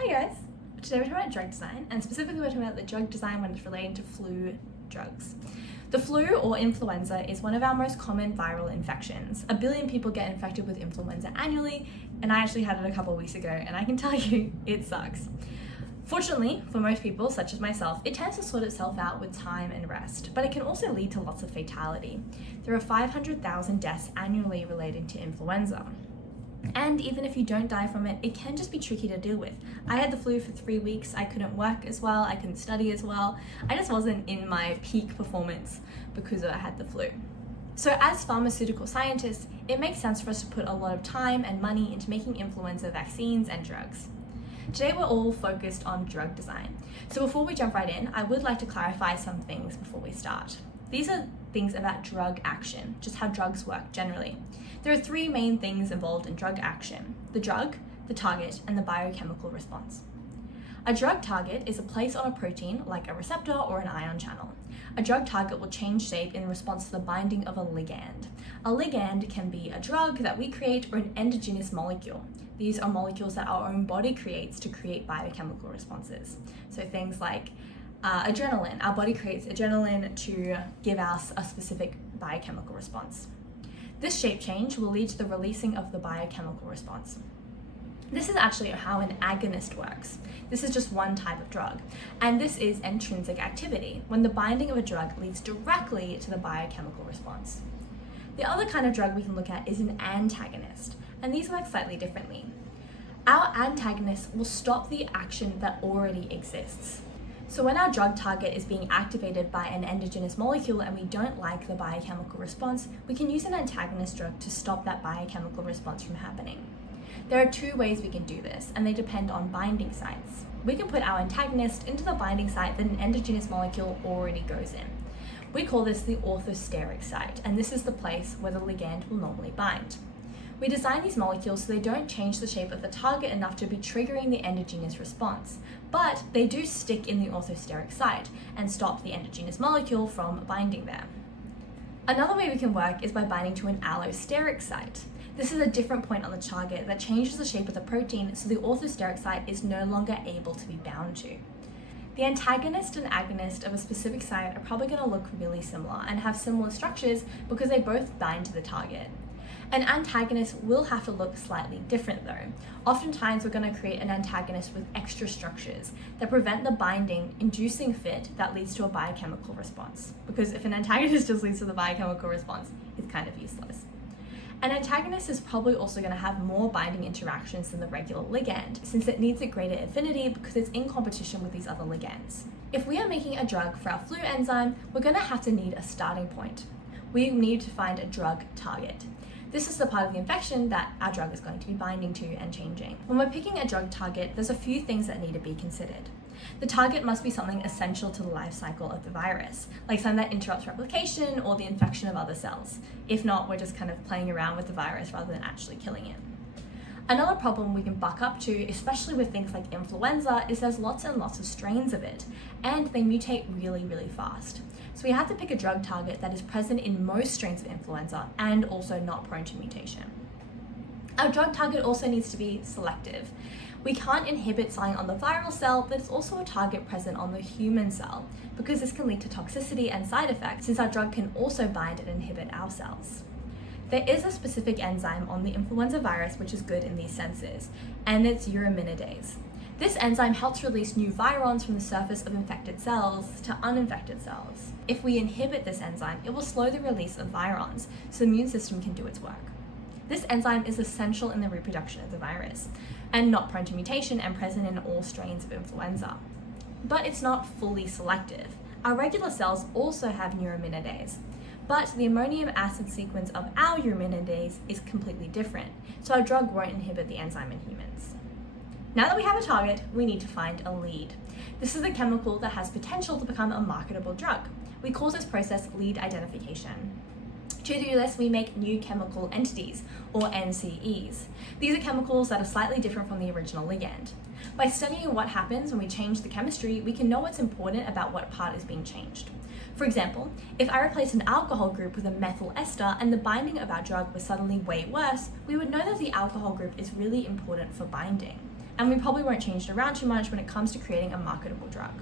Hi guys! Today we're talking about drug design, and specifically we're talking about the drug design when it's relating to flu drugs. The flu or influenza is one of our most common viral infections. 1 billion people get infected with influenza annually, and I actually had it a couple of weeks ago, and I can tell you, it sucks. Fortunately, for most people, such as myself, it tends to sort itself out with time and rest, but it can also lead to lots of fatality. There are 500,000 deaths annually relating to influenza. And even if you don't die from it, it can just be tricky to deal with. I had the flu for 3 weeks. I couldn't work as well. I couldn't study as well. I just wasn't in my peak performance because I had the flu. So as pharmaceutical scientists, it makes sense for us to put a lot of time and money into making influenza vaccines and drugs. Today we're all focused on drug design. So before we jump right in, I would like to clarify some things before we start. These are things about drug action, just how drugs work generally. There are 3 main things involved in drug action: the drug, the target, and the biochemical response. A drug target is a place on a protein, like a receptor or an ion channel. A drug target will change shape in response to the binding of a ligand. A ligand can be a drug that we create or an endogenous molecule. These are molecules that our own body creates to create biochemical responses. So things like adrenaline. Our body creates adrenaline to give us a specific biochemical response. This shape change will lead to the releasing of the biochemical response. This is actually how an agonist works. This is just one type of drug, and this is intrinsic activity, when the binding of a drug leads directly to the biochemical response. The other kind of drug we can look at is an antagonist, and these work slightly differently. Our antagonist will stop the action that already exists. So when our drug target is being activated by an endogenous molecule and we don't like the biochemical response, we can use an antagonist drug to stop that biochemical response from happening. There are 2 ways we can do this, and they depend on binding sites. We can put our antagonist into the binding site that an endogenous molecule already goes in. We call this the orthosteric site, and this is the place where the ligand will normally bind. We design these molecules so they don't change the shape of the target enough to be triggering the endogenous response, but they do stick in the orthosteric site and stop the endogenous molecule from binding there. Another way we can work is by binding to an allosteric site. This is a different point on the target that changes the shape of the protein so the orthosteric site is no longer able to be bound to. The antagonist and agonist of a specific site are probably going to look really similar and have similar structures because they both bind to the target. An antagonist will have to look slightly different though. Oftentimes we're going to create an antagonist with extra structures that prevent the binding, inducing fit that leads to a biochemical response. Because if an antagonist just leads to the biochemical response, it's kind of useless. An antagonist is probably also going to have more binding interactions than the regular ligand, since it needs a greater affinity because it's in competition with these other ligands. If we are making a drug for our flu enzyme, we're going to have to need a starting point. We need to find a drug target. This is the part of the infection that our drug is going to be binding to and changing. When we're picking a drug target, there's a few things that need to be considered. The target must be something essential to the life cycle of the virus, like something that interrupts replication or the infection of other cells. If not, we're just kind of playing around with the virus rather than actually killing it. Another problem we can buck up to, especially with things like influenza, is there's lots and lots of strains of it, and they mutate really, really fast. So we have to pick a drug target that is present in most strains of influenza and also not prone to mutation. Our drug target also needs to be selective. We can't inhibit something on the viral cell, but it's also a target present on the human cell, because this can lead to toxicity and side effects, since our drug can also bind and inhibit our cells. There is a specific enzyme on the influenza virus which is good in these senses, and it's uraminidase. This enzyme helps release new virons from the surface of infected cells to uninfected cells. If we inhibit this enzyme, it will slow the release of virons, so the immune system can do its work. This enzyme is essential in the reproduction of the virus, and not prone to mutation and present in all strains of influenza. But it's not fully selective. Our regular cells also have neuraminidase, but the ammonium acid sequence of our uraminidase is completely different, so our drug won't inhibit the enzyme in humans. Now that we have a target, we need to find a lead. This is a chemical that has potential to become a marketable drug. We call this process lead identification. To do this, we make new chemical entities, or NCEs. These are chemicals that are slightly different from the original ligand. By studying what happens when we change the chemistry, we can know what's important about what part is being changed. For example, if I replace an alcohol group with a methyl ester and the binding of our drug was suddenly way worse, we would know that the alcohol group is really important for binding. and we probably won't change it around too much when it comes to creating a marketable drug.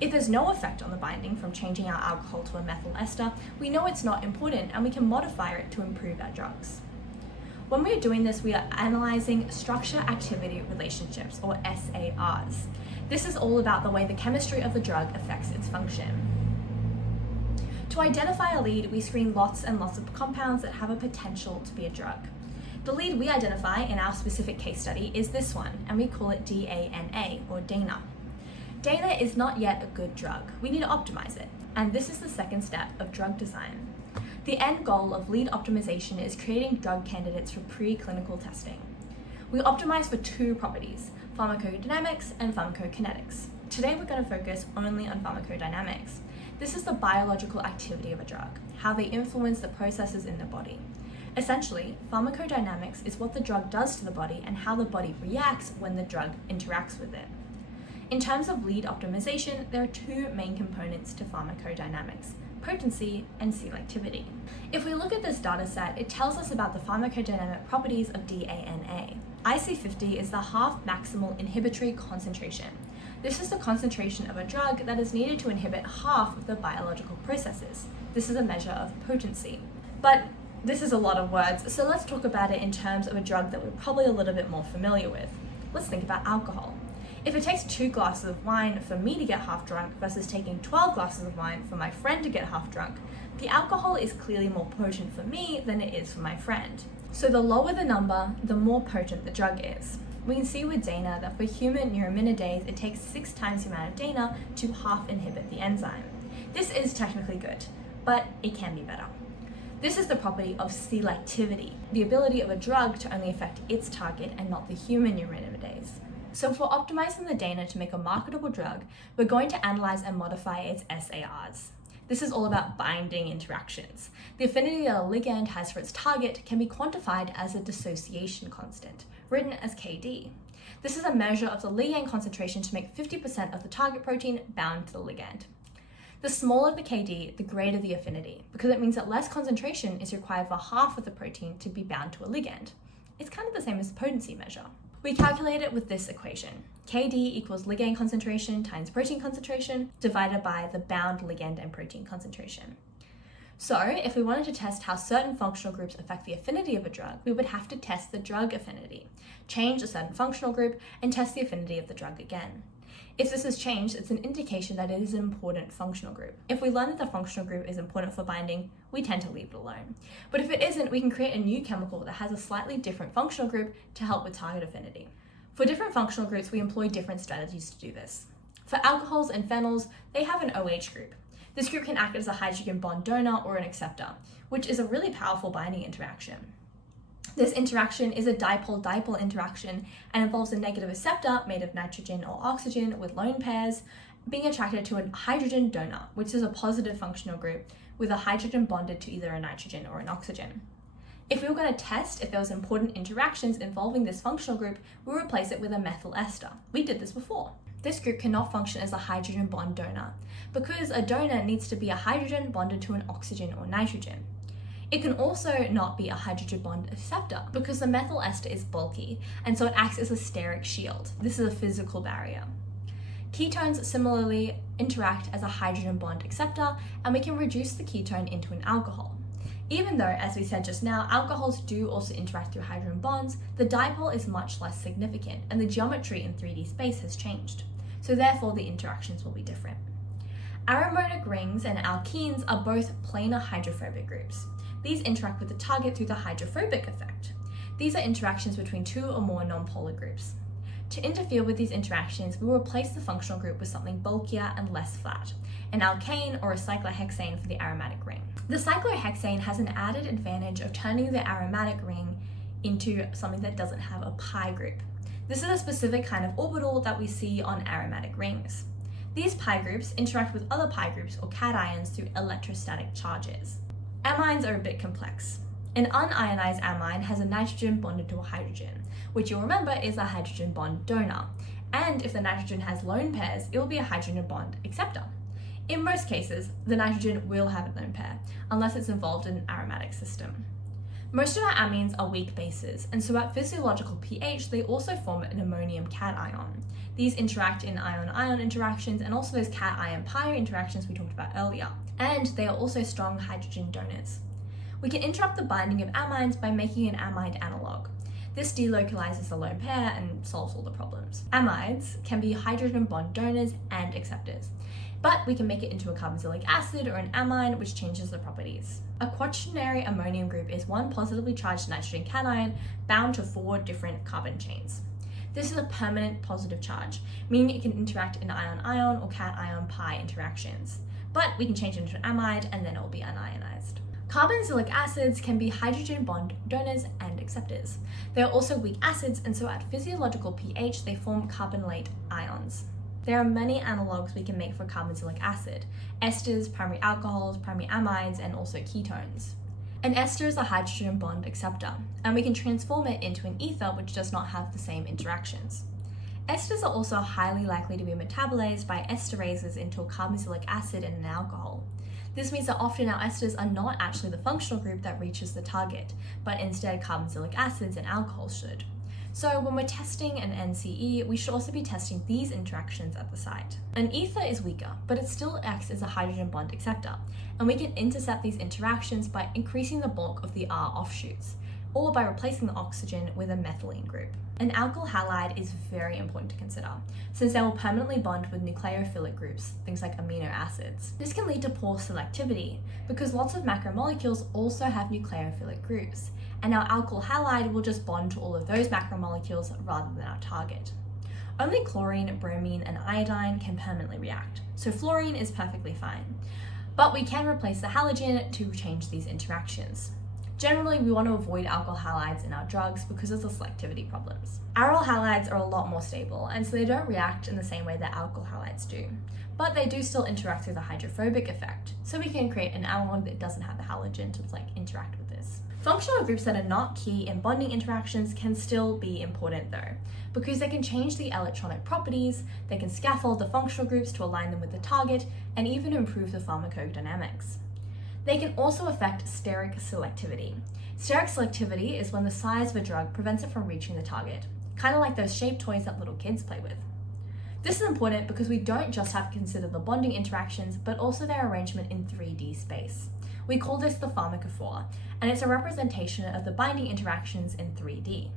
If there's no effect on the binding from changing our alcohol to a methyl ester, we know it's not important and we can modify it to improve our drugs. When we are doing this, we are analysing structure-activity relationships, or SARs. This is all about the way the chemistry of the drug affects its function. To identify a lead, we screen lots and lots of compounds that have a potential to be a drug. The lead we identify in our specific case study is this one, and we call it DANA, or DANA. DANA is not yet a good drug. We need to optimize it, and this is the second step of drug design. The end goal of lead optimization is creating drug candidates for preclinical testing. We optimize for two properties, pharmacodynamics and pharmacokinetics. Today we're going to focus only on pharmacodynamics. This is the biological activity of a drug, how they influence the processes in the body. Essentially, pharmacodynamics is what the drug does to the body and how the body reacts when the drug interacts with it. In terms of lead optimization, there are two main components to pharmacodynamics: potency and selectivity. If we look at this data set, it tells us about the pharmacodynamic properties of DANA. IC50 is the half maximal inhibitory concentration. This is the concentration of a drug that is needed to inhibit half of the biological processes. This is a measure of potency. But this is a lot of words, so let's talk about it in terms of a drug that we're probably a little bit more familiar with. Let's think about alcohol. If it takes 2 glasses of wine for me to get half drunk versus taking 12 glasses of wine for my friend to get half drunk, the alcohol is clearly more potent for me than it is for my friend. So the lower the number, the more potent the drug is. We can see with DANA that for human neuraminidase, it takes 6 times the amount of DANA to half inhibit the enzyme. This is technically good, but it can be better. This is the property of selectivity, the ability of a drug to only affect its target and not the human neuraminidase. So if we're optimizing the DANA to make a marketable drug, we're going to analyze and modify its SARs. This is all about binding interactions. The affinity that a ligand has for its target can be quantified as a dissociation constant, written as KD. This is a measure of the ligand concentration to make 50% of the target protein bound to the ligand. The smaller the KD, the greater the affinity, because it means that less concentration is required for half of the protein to be bound to a ligand. It's kind of the same as the potency measure. We calculate it with this equation. KD equals ligand concentration times protein concentration divided by the bound ligand and protein concentration. So if we wanted to test how certain functional groups affect the affinity of a drug, we would have to test the drug affinity, change a certain functional group, and test the affinity of the drug again. If this is changed, it's an indication that it is an important functional group. If we learn that the functional group is important for binding, we tend to leave it alone. But if it isn't, we can create a new chemical that has a slightly different functional group to help with target affinity. For different functional groups, we employ different strategies to do this. For alcohols and phenols, they have an OH group. This group can act as a hydrogen bond donor or an acceptor, which is a really powerful binding interaction. This interaction is a dipole-dipole interaction and involves a negative acceptor made of nitrogen or oxygen with lone pairs being attracted to a hydrogen donor, which is a positive functional group with a hydrogen bonded to either a nitrogen or an oxygen. If we were going to test if there was important interactions involving this functional group, we'll replace it with a methyl ester. We did this before. This group cannot function as a hydrogen bond donor because a donor needs to be a hydrogen bonded to an oxygen or nitrogen. It can also not be a hydrogen bond acceptor because the methyl ester is bulky and so it acts as a steric shield. This is a physical barrier. Ketones similarly interact as a hydrogen bond acceptor and we can reduce the ketone into an alcohol. Even though, as we said just now, alcohols do also interact through hydrogen bonds, the dipole is much less significant and the geometry in 3D space has changed. So therefore the interactions will be different. Aromatic rings and alkenes are both planar hydrophobic groups. These interact with the target through the hydrophobic effect. These are interactions between 2 or more nonpolar groups. To interfere with these interactions, we will replace the functional group with something bulkier and less flat, an alkane or a cyclohexane for the aromatic ring. The cyclohexane has an added advantage of turning the aromatic ring into something that doesn't have a pi group. This is a specific kind of orbital that we see on aromatic rings. These pi groups interact with other pi groups or cations through electrostatic charges. Amines are a bit complex. An unionized amine has a nitrogen bonded to a hydrogen, which you'll remember is a hydrogen bond donor. And if the nitrogen has lone pairs, it will be a hydrogen bond acceptor. In most cases, the nitrogen will have a lone pair, unless it's involved in an aromatic system. Most of our amines are weak bases, and so at physiological pH, they also form an ammonium cation. These interact in ion-ion interactions and also those cation-pi interactions we talked about earlier. And they are also strong hydrogen donors. We can interrupt the binding of amines by making an amide analog. This delocalizes the lone pair and solves all the problems. Amides can be hydrogen bond donors and acceptors, but we can make it into a carboxylic acid or an amine, which changes the properties. A quaternary ammonium group is one positively charged nitrogen cation bound to 4 different carbon chains. This is a permanent positive charge, meaning it can interact in ion-ion or cation-pi interactions, but we can change it into an amide and then it will be unionized. Carboxylic acids can be hydrogen bond donors and acceptors. They are also weak acids, and so at physiological pH, they form carbonate ions. There are many analogues we can make for carboxylic acid: esters, primary alcohols, primary amides, and also ketones. An ester is a hydrogen bond acceptor, and we can transform it into an ether which does not have the same interactions. Esters are also highly likely to be metabolized by esterases into a carboxylic acid and an alcohol. This means that often our esters are not actually the functional group that reaches the target, but instead carboxylic acids and alcohols should. So when we're testing an NCE, we should also be testing these interactions at the site. An ether is weaker, but it still acts as a hydrogen bond acceptor, and we can intercept these interactions by increasing the bulk of the R offshoots, or by replacing the oxygen with a methylene group. An alkyl halide is very important to consider, since they will permanently bond with nucleophilic groups, things like amino acids. This can lead to poor selectivity, because lots of macromolecules also have nucleophilic groups, and our alkyl halide will just bond to all of those macromolecules rather than our target. Only chlorine, bromine, and iodine can permanently react, so fluorine is perfectly fine. But we can replace the halogen to change these interactions. Generally, we want to avoid alkyl halides in our drugs because of the selectivity problems. Aryl halides are a lot more stable, and so they don't react in the same way that alkyl halides do. But they do still interact through the hydrophobic effect, so we can create an analog that doesn't have the halogen to interact with this. Functional groups that are not key in bonding interactions can still be important though, because they can change the electronic properties, they can scaffold the functional groups to align them with the target, and even improve the pharmacodynamics. They can also affect steric selectivity. Steric selectivity is when the size of a drug prevents it from reaching the target, kind of like those shaped toys that little kids play with. This is important because we don't just have to consider the bonding interactions, but also their arrangement in 3D space. We call this the pharmacophore, and it's a representation of the binding interactions in 3D.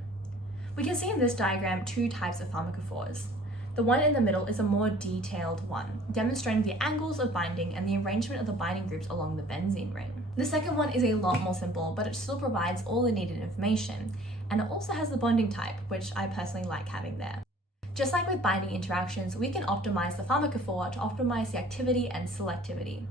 We can see in this diagram 2 types of pharmacophores. The one in the middle is a more detailed one, demonstrating the angles of binding and the arrangement of the binding groups along the benzene ring. The second one is a lot more simple, but it still provides all the needed information, and it also has the bonding type, which I personally like having there. Just like with binding interactions, we can optimize the pharmacophore to optimize the activity and selectivity.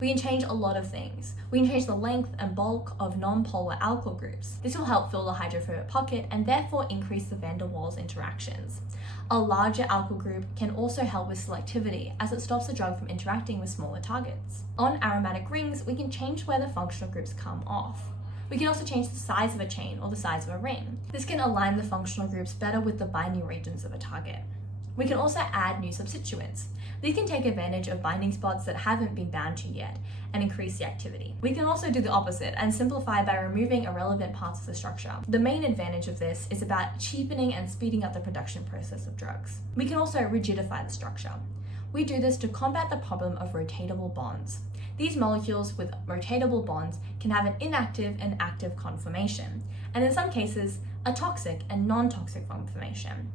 We can change a lot of things. We can change the length and bulk of non-polar alkyl groups. This will help fill the hydrophobic pocket and therefore increase the van der Waals interactions. A larger alkyl group can also help with selectivity, as it stops the drug from interacting with smaller targets. On aromatic rings, we can change where the functional groups come off. We can also change the size of a chain or the size of a ring. This can align the functional groups better with the binding regions of a target. We can also add new substituents. These can take advantage of binding spots that haven't been bound to yet and increase the activity. We can also do the opposite and simplify by removing irrelevant parts of the structure. The main advantage of this is about cheapening and speeding up the production process of drugs. We can also rigidify the structure. We do this to combat the problem of rotatable bonds. These molecules with rotatable bonds can have an inactive and active conformation, and in some cases, a toxic and non-toxic conformation.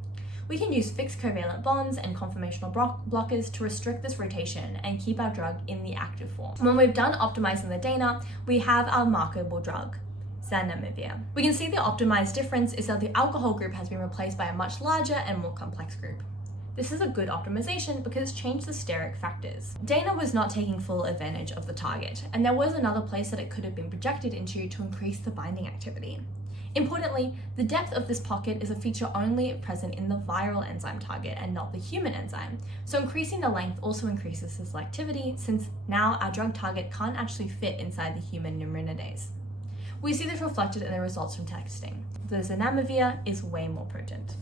We can use fixed covalent bonds and conformational blockers to restrict this rotation and keep our drug in the active form. When we've done optimizing the DANA, we have our marketable drug, zanamivir. We can see the optimized difference is that the alcohol group has been replaced by a much larger and more complex group. This is a good optimization because it's changed the steric factors. DANA was not taking full advantage of the target, and there was another place that it could have been projected into to increase the binding activity. Importantly, the depth of this pocket is a feature only present in the viral enzyme target and not the human enzyme. So increasing the length also increases the selectivity, since now our drug target can't actually fit inside the human neuraminidase. We see this reflected in the results from testing. The zanamivir is way more potent.